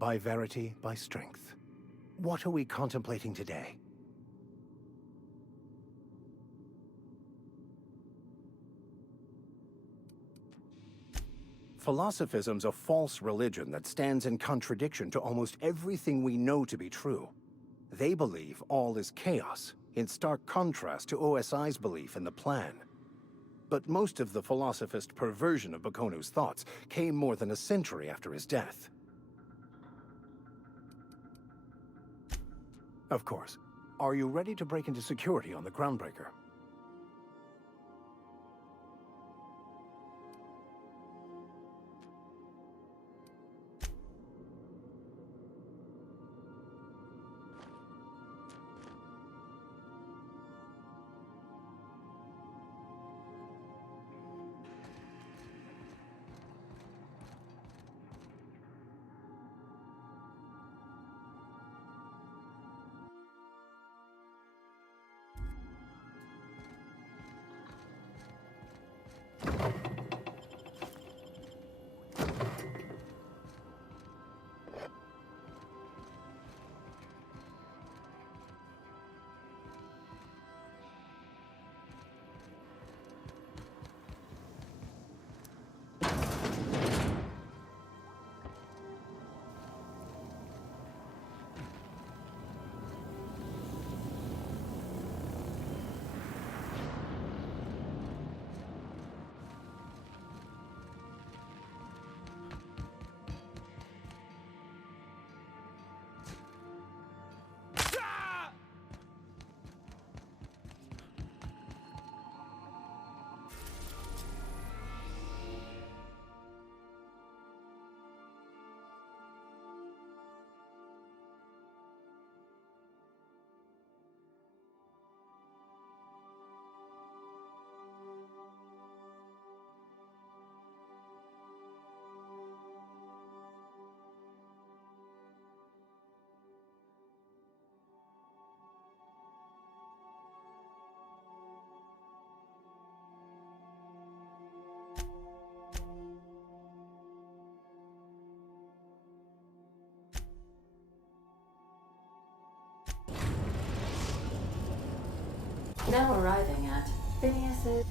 By verity, by strength. What are we contemplating today? Philosophism's a false religion that stands in contradiction to almost everything we know to be true. They believe all is chaos, in stark contrast to OSI's belief in the plan. But most of the philosophist perversion of Bakonu's thoughts came more than a century after his death. Of course. Are you ready to break into security on the Groundbreaker? Now arriving at Phineas's...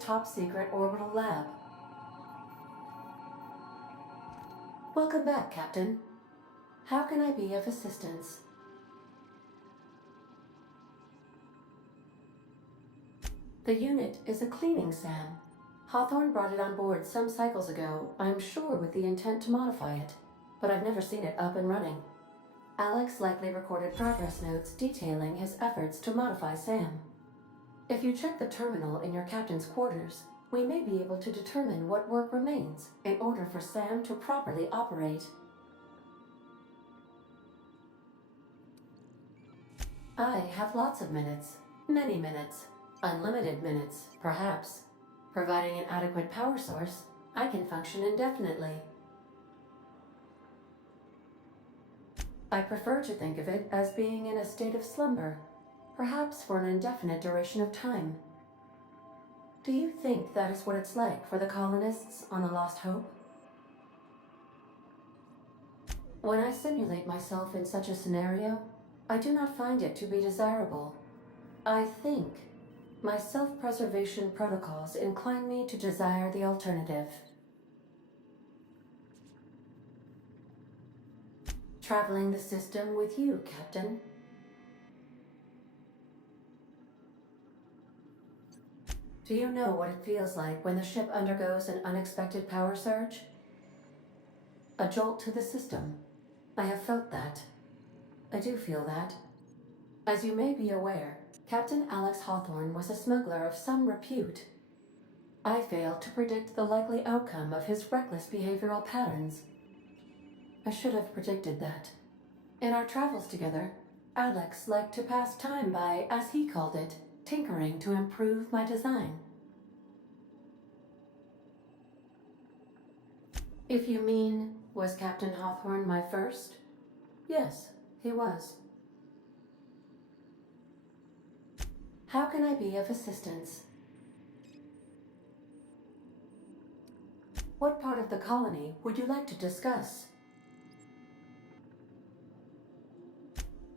top-secret orbital lab. Welcome back, Captain. How can I be of assistance? The unit is a cleaning SAM. Hawthorne brought it on board some cycles ago, I'm sure with the intent to modify it, but I've never seen it up and running. Alex likely recorded progress notes detailing his efforts to modify SAM. If you check the terminal in your captain's quarters, we may be able to determine what work remains in order for SAM to properly operate. I have lots of minutes, many minutes. Unlimited minutes, perhaps. Providing an adequate power source, I can function indefinitely. I prefer to think of it as being in a state of slumber, perhaps for an indefinite duration of time. Do you think that is what it's like for the colonists on the Lost Hope? When I simulate myself in such a scenario, I do not find it to be desirable. I think my self-preservation protocols incline me to desire the alternative. Traveling the system with you, Captain. Do you know what it feels like when the ship undergoes an unexpected power surge? A jolt to the system. I have felt that. I do feel that. As you may be aware, Captain Alex Hawthorne was a smuggler of some repute. I failed to predict the likely outcome of his reckless behavioral patterns. I should have predicted that. In our travels together, Alex liked to pass time by, as he called it, tinkering to improve my design. If you mean, was Captain Hawthorne my first? Yes, he was. How can I be of assistance? What part of the colony would you like to discuss?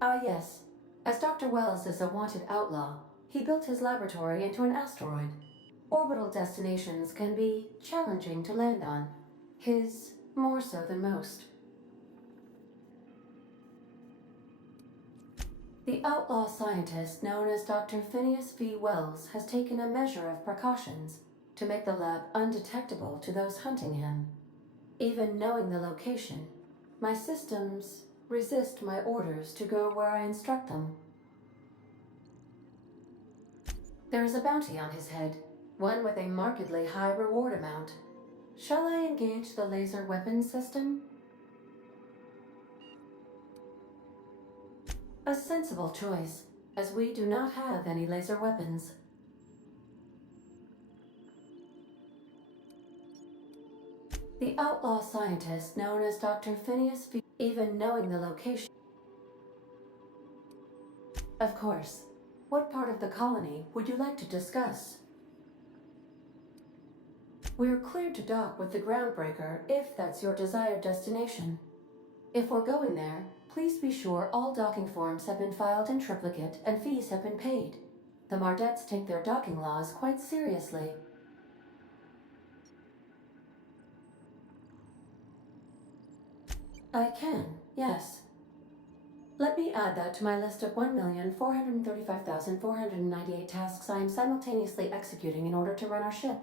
Ah, yes. As Dr. Wells is a wanted outlaw, he built his laboratory into an asteroid. Orbital destinations can be challenging to land on. His more so than most. The outlaw scientist known as Dr. Phineas V. Wells has taken a measure of precautions to make the lab undetectable to those hunting him. Even knowing the location, my systems resist my orders to go where I instruct them. There is a bounty on his head, one with a markedly high reward amount. Shall I engage the laser weapons system? A sensible choice, as we do not have any laser weapons. The outlaw scientist known as Dr. Phineas V. Even knowing the location. Of course. What part of the colony would you like to discuss? We're cleared to dock with the Groundbreaker if that's your desired destination. If we're going there, please be sure all docking forms have been filed in triplicate and fees have been paid. The Mardettes take their docking laws quite seriously. I can, yes. Let me add that to my list of 1,435,498 tasks I am simultaneously executing in order to run our ship.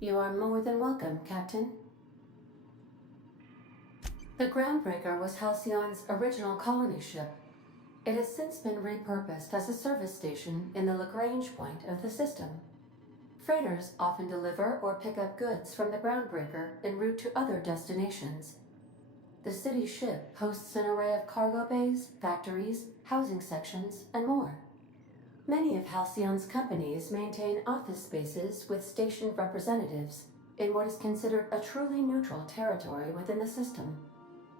You are more than welcome, Captain. The Groundbreaker was Halcyon's original colony ship. It has since been repurposed as a service station in the Lagrange point of the system. Freighters often deliver or pick up goods from the Groundbreaker en route to other destinations. The city ship hosts an array of cargo bays, factories, housing sections, and more. Many of Halcyon's companies maintain office spaces with stationed representatives in what is considered a truly neutral territory within the system.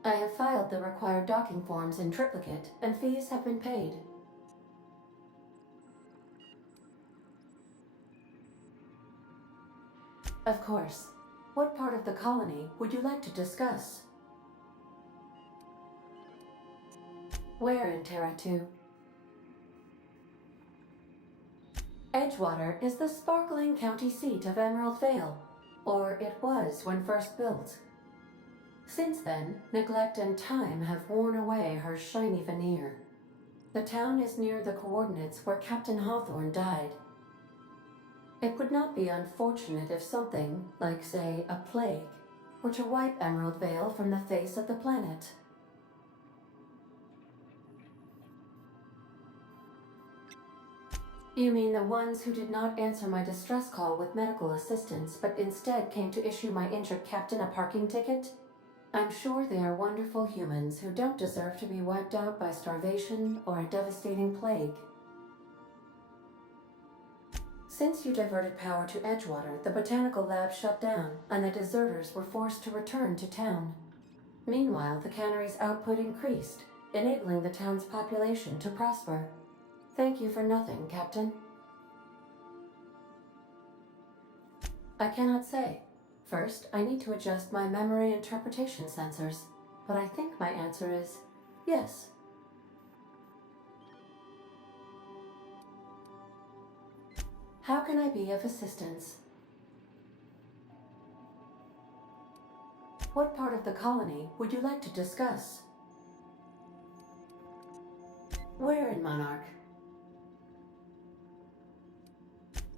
I have filed the required docking forms in triplicate, and fees have been paid. Of course. What part of the colony would you like to discuss? Where in Terra 2? Edgewater is the sparkling county seat of Emerald Vale, or it was when first built. Since then, neglect and time have worn away her shiny veneer. The town is near the coordinates where Captain Hawthorne died. It would not be unfortunate if something, like say a plague, were to wipe Emerald Vale from the face of the planet. You mean the ones who did not answer my distress call with medical assistance, but instead came to issue my injured captain a parking ticket? I'm sure they are wonderful humans who don't deserve to be wiped out by starvation or a devastating plague. Since you diverted power to Edgewater, the botanical lab shut down, and the deserters were forced to return to town. Meanwhile, the cannery's output increased, enabling the town's population to prosper. Thank you for nothing, Captain. I cannot say. First, I need to adjust my memory interpretation sensors, but I think my answer is yes. How can I be of assistance? What part of the colony would you like to discuss? Where in Monarch?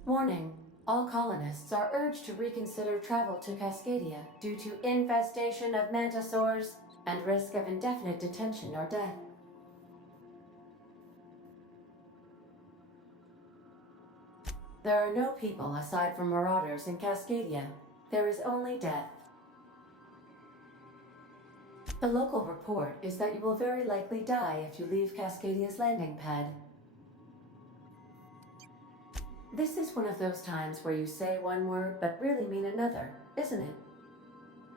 Warning. All colonists are urged to reconsider travel to Cascadia due to infestation of mantisaurs and risk of indefinite detention or death. There are no people aside from marauders in Cascadia. There is only death. The local report is that you will very likely die if you leave Cascadia's landing pad. This is one of those times where you say one word but really mean another, isn't it?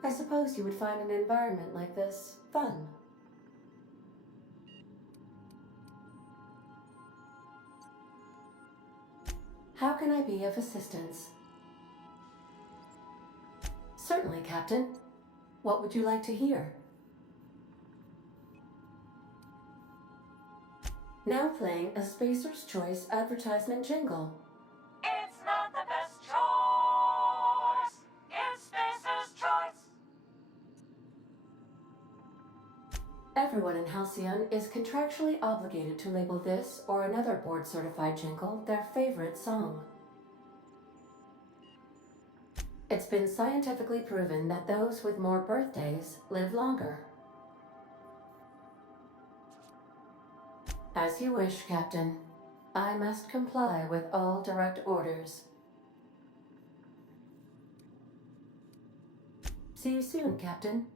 I suppose you would find an environment like this fun. How can I be of assistance? Certainly, Captain. What would you like to hear? Now playing a Spacer's Choice advertisement jingle. It's not the best choice. It's Spacer's Choice. Everyone in Halcyon is contractually obligated to label this or another board-certified jingle their favorite song. It's been scientifically proven that those with more birthdays live longer. As you wish, Captain. I must comply with all direct orders. See you soon, Captain.